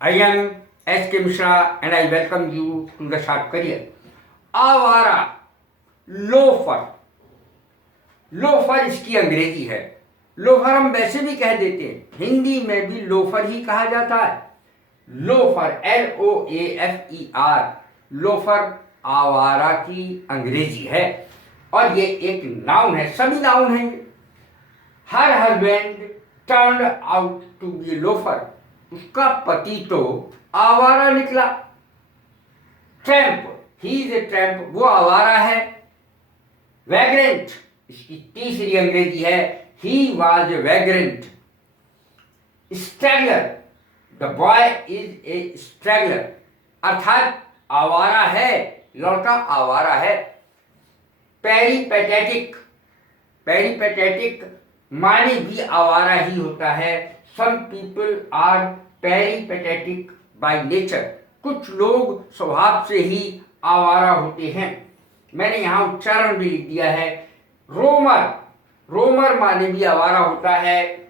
I am S.K. Mishra and I welcome you to the Sharp Career. आवारा, loafer, loafer इसकी अंग्रेजी है। Loafer हम वैसे भी कह देते हैं, हिंदी में भी लोफर ही कहा जाता है। लोफर LOAFER, लोफर आवारा की अंग्रेजी है और ये एक नाउन है, सभी नाउन हैं। हर husband turned out to be loafer, उसका पति तो आवारा निकला। Tramp, he is a tramp, वो आवारा है। वैग्रेंट, इसकी तीसरी अंग्रेजी है, he was a vagrant. Straggler, the boy is a straggler, अर्थात आवारा है, लड़का आवारा है। पेरीपेटेटिक, पेरीपेटेटिक माने भी आवारा ही होता है। Some people are peripatetic by nature, कुछ लोग स्वभाव से ही आवारा होते हैं। मैंने यहाँ उच्चारण भी लिख दिया है। रोमर, रोमर माने भी आवारा होता है।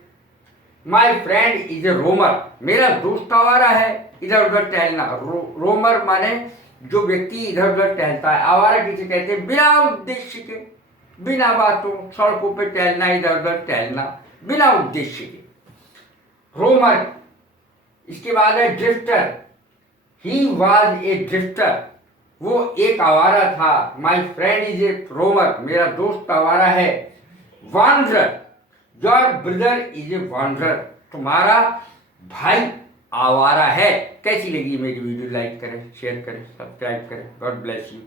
माई फ्रेंड इज ए रोमर, मेरा दोस्त आवारा है, इधर उधर टहलना। रोमर माने जो व्यक्ति इधर उधर टहलता है। आवारा किसे कहते हैं? बिना उद्देश्य के, बिना बातों, सड़कों पे टहलना, इधर उधर टहलना बिना उद्देश्य के, रोमर। इसके बाद है drifter, he was A drifter, वो एक आवारा था। माई फ्रेंड इज ए रोमर, मेरा दोस्त आवारा है। Wanderer, your brother is a wanderer, तुम्हारा भाई आवारा है। कैसी लगी मेरी वीडियो? लाइक करें, शेयर करें, सब्सक्राइब करें। God bless you.